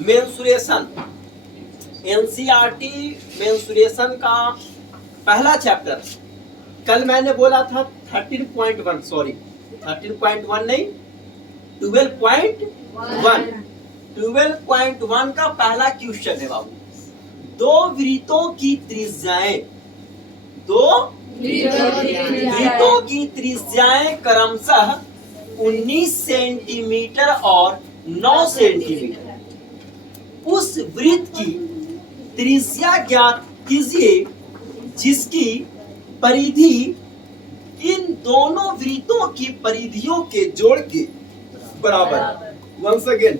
Mensuration, NCERT mensuration का पहला chapter. कल मैंने बोला था 13.1, सॉरी 13.1 नहीं, 12.1। 12.1 का पहला क्वेश्चन है बाबू। दो वृत्तों की त्रिज्याएं, दो वृत्तों की त्रिज्याएं क्रमशः 19 सेंटीमीटर और 9 सेंटीमीटर। उस वृत्त की त्रिज्या ज्ञात कीजिए जिसकी परिधि इन दोनों वृत्तों की परिधियों के जोड़ के बराबर। वंस अगेन,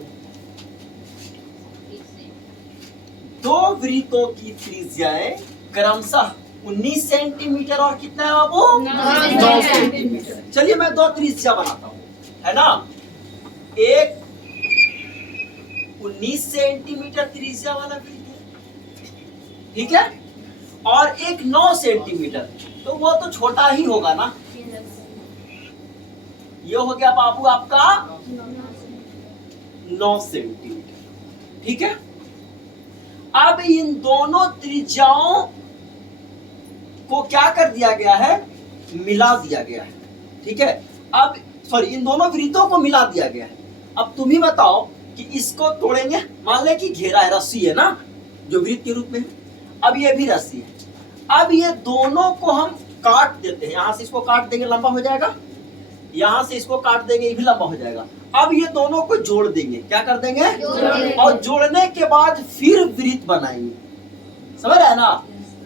दो वृत्तों की त्रिज्याएं क्रमशः 19 सेंटीमीटर और कितना है बाबू? 9 सेंटीमीटर। चलिए मैं दो त्रिज्या बनाता हूं, है ना। एक 19 सेंटीमीटर त्रिज्या वाला वृत्त है, ठीक है, और एक 9 सेंटीमीटर, तो वो तो छोटा ही होगा ना। ये हो गया बाबू आपका 9 सेंटीमीटर, ठीक है। अब इन दोनों त्रिज्याओं को क्या कर दिया गया है? मिला दिया गया है, ठीक है। अब सॉरी, इन दोनों वृत्तों को मिला दिया गया है। अब तुम ही बताओ कि इसको तोड़ेंगे, मान ले कि घेरा है, रस्सी है ना जो वृत्त के रूप में है, अब ये भी रस्सी है। अब ये दोनों को हम काट देते हैं, यहां से इसको काट देंगे लंबा हो जाएगा, यहां से इसको काट देंगे ये भी लंबा हो जाएगा। अब ये दोनों को जोड़ देंगे, क्या कर देंगे? और जोड़ने के बाद फिर वृत्त बनाएंगे, समझ रहे हैं ना।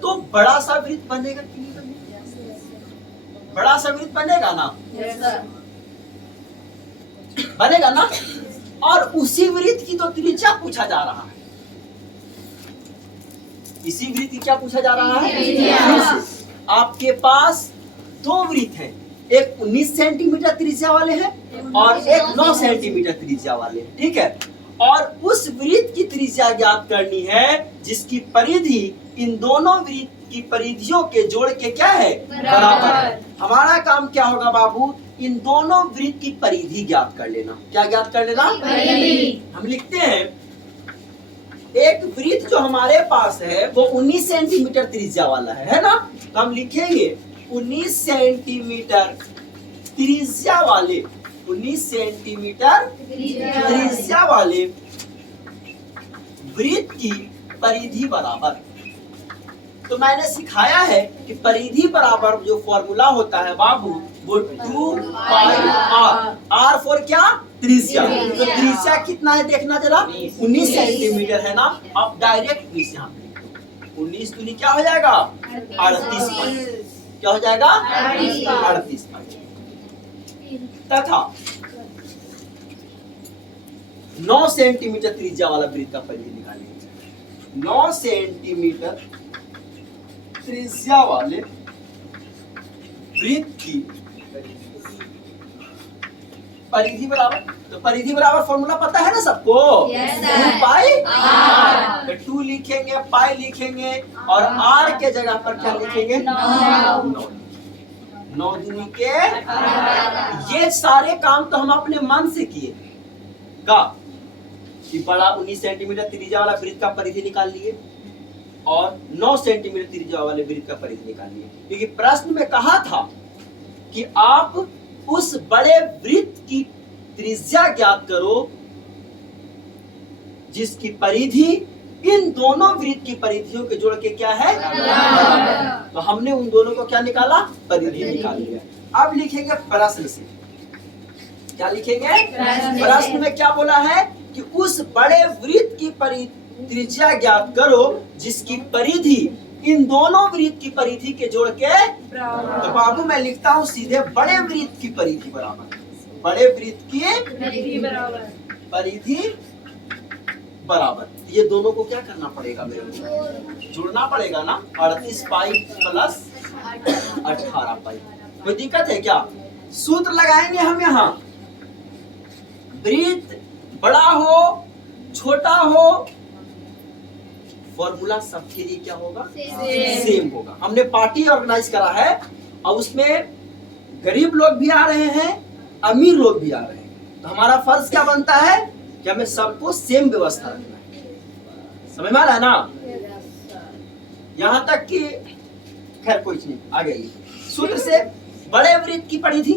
तो बड़ा सा वृत्त बनेगा कि नहीं बनेगा? बड़ा सा वृत्त बनेगा ना, बनेगा ना। और उसी वृत्त की तो त्रिज्या पूछा जा रहा है, इसी वृत्त की क्या पूछा जा रहा है? आपके पास दो वृत्त हैं, एक 19 सेंटीमीटर त्रिज्या वाले हैं और एक 9 सेंटीमीटर त्रिज्या वाले हैं, ठीक है। और उस वृत्त की त्रिज्या ज्ञात करनी है जिसकी परिधि इन दोनों वृत्त की परिधियों के जोड़ के क्या है? बराबर है। हमारा काम क्या होगा बाबू? इन दोनों वृत्त की परिधि ज्ञात कर लेना। क्या ज्ञात कर लेना? हम लिखते हैं एक वृत्त जो हमारे पास है वो 19 सेंटीमीटर त्रिज्या वाला है ना। तो हम लिखेंगे 19 सेंटीमीटर त्रिज्या वाले, 19 सेंटीमीटर त्रिज्या वाले वृत्त की परिधि बराबर। तो मैंने सिखाया है कि परिधि बराबर जो फॉर्मूला होता है बाबू वो 2 पाई r। r फॉर क्या? त्रिज्या। तो त्रिज्या कितना है देखना जरा, 19 सेंटीमीटर है ना। अब डायरेक्ट 20 यहाँ पे 19 दूनी क्या हो जाएगा? 38 पाई। क्या हो जाएगा? 38 पाई। तथा 9 सेंटीमीटर त्रिज्या वाला वृत्त का परिधि निकालेंगे। 9 सेंटीमीटर त्रिज्या वाले वृत्त की परिधि बराबर, तो परिधि बराबर फॉर्मूला पता है ना सबको? 2 पाई r। तो 2 लिखेंगे, पाई लिखेंगे और r के जगह पर क्या लिखेंगे? 9 दूनी के। ये सारे काम तो हम अपने मन से किए का कि बड़ा 19 सेंटीमीटर त्रिज्या वाला वृत्त का परिधि निकाल लिए और 9 सेंटीमीटर त्रिज्या वाले वृत्त का परिधि निकाल लिए, क्योंकि प्रश्न में कहा था कि आप उस बड़े वृत्त की त्रिज्या ज्ञात करो जिसकी परिधि इन दोनों वृत्त की परिधियों के जोड़ के क्या है? तो हमने उन दोनों को क्या निकाला? परिधि निकाल लिया। अब लिखेंगे प्रश्न से, क्या लिखेंगे? प्रश्न में क्या बोला है कि उस बड़े वृत्त की त्रिज्या ज्ञात करो जिसकी परिधि इन दोनों वृत्त की परिधि के जोड़ के। तो बाबू मैं लिखता हूँ सीधे बड़े वृत्त की परिधि बराबर, बड़े वृत्त की परिधि बराबर। ये दोनों को क्या करना पड़ेगा मेरे को? जोड़ना पड़ेगा ना। 38 पाई प्लस 18 पाई। कोई दिक्कत है क्या? सूत्र लगाएंगे हम यहाँ, वृत्त बड़ा हो छोटा हो फॉर्मूला सबके लिए क्या होगा? सेम होगा। हमने पार्टी ऑर्गेनाइज करा है और उसमें गरीब लोग भी आ रहे हैं, अमीर लोग भी आ रहे हैं। तो हमारा फर्ज क्या बनता है? कि हमें सबको सेम व्यवस्था रखना है। समझ में आ रहा है ना? यहाँ तक कि खैर कोई नहीं, आ गई। सूत्र से बड़े वृत्त की पड़ी थी,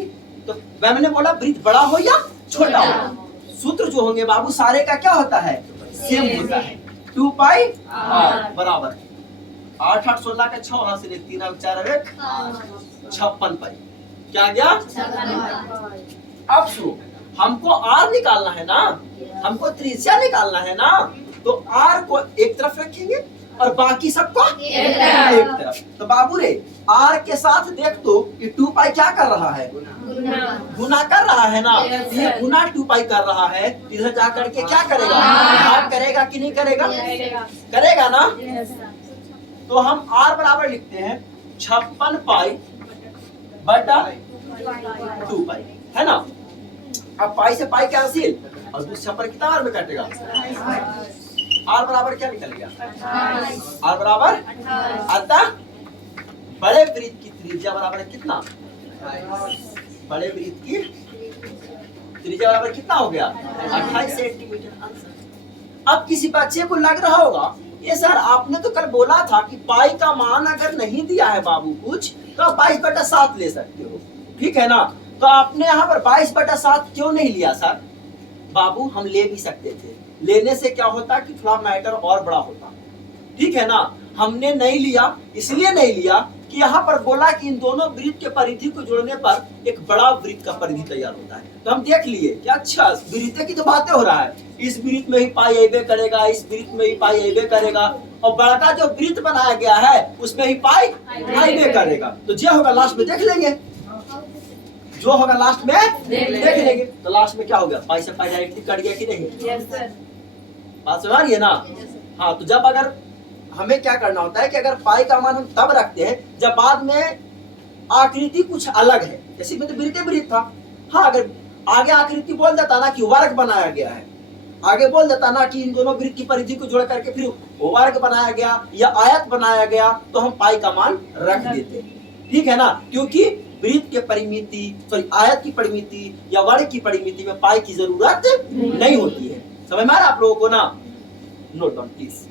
तो मैंने बोला वृत्त बड़ा हो या छोटा हो, सूत्र जो होंगे बाबू सारे का क्या होता है? सेम होता है। 2 पाई r बराबर 8 8 16 का 6 हाथ से 3 और 4 1 56 पाई। क्या गया? अब सुनो, हमको r निकालना है ना, हमको त्रिज्या निकालना है ना, तो r को एक तरफ रखेंगे और बाकी सबको एक तरफ। तो बाबू रे r के साथ देख तो ये 2 पाई क्या कर रहा है? गुना कर रहा है ना। ये गुना 2 पाई कर रहा है, इधर जा करके क्या करेगा? भाग करेगा कि नहीं करेगा? करेगा ना। तो हम r बराबर लिखते हैं 56 पाई बटा 2 पाई, है ना। अब पाई से पाई कैंसिल और 56 कितना r में कटेगा? r बराबर क्या निकल गया? r बराबर 28। अतः बड़े वृत्त की त्रिज्या बराबर कितना? बड़े वृत्त की त्रिज्या बराबर कितना हो गया? 28 सेंटीमीटर। आंसर। अब किसी बच्चे को लग रहा होगा ये सर आपने तो कल बोला था कि पाई का मान अगर नहीं दिया है बाबू कुछ तो आप 22/7 ले सकते हो, ठीक है ना। तो आपने यहाँ पर 22/7 क्यों नहीं लिया सर? बाबू हम ले भी सकते थे, लेने से क्या होता कि थोड़ा मैटर और बड़ा होता, ठीक है ना। हमने नहीं लिया, इसलिए नहीं लिया कि यहाँ पर बोला कि इन दोनों वृत्त के परिधि को जोड़ने पर एक बड़ा वृत्त का परिधि तैयार होता है। तो हम देख लिए कि अच्छा वृत्त की तो बातें हो रहा है, इस वृत्त में ही पाई अबे करेगा, इस वृत्त में ही पाई अबे करेगा, और बड़ा जो वृत्त बनाया गया है उसमें ही पाई अबे करेगा। तो जो होगा लास्ट में देख लेंगे, जो होगा लास्ट में देख लेंगे। तो लास्ट में क्या हो गया? पाई से पाई डायरेक्टली कट गया कि नहीं? बात समझ रही है ना? हाँ, तो जब अगर हमें क्या करना होता है कि अगर पाई का मान हम तब रखते हैं जब बाद में आकृति कुछ अलग है, जैसे में तो वृत्त था। हाँ, अगर आगे आकृति बोल देता ना कि वर्ग बनाया गया है, आगे बोल देता ना कि इन दोनों वृत्त की परिधि को जोड़ करके फिर वर्ग बनाया गया या आयत बनाया गया, तो हम पाई का मान रख देते, ठीक है ना। क्योंकि वृत्त के परिमिति सॉरी आयत की परिमिति या वर्ग की परिमिति में पाई की जरूरत नहीं होती है। समझ में आ रहा आप लोगों को ना? Note down please.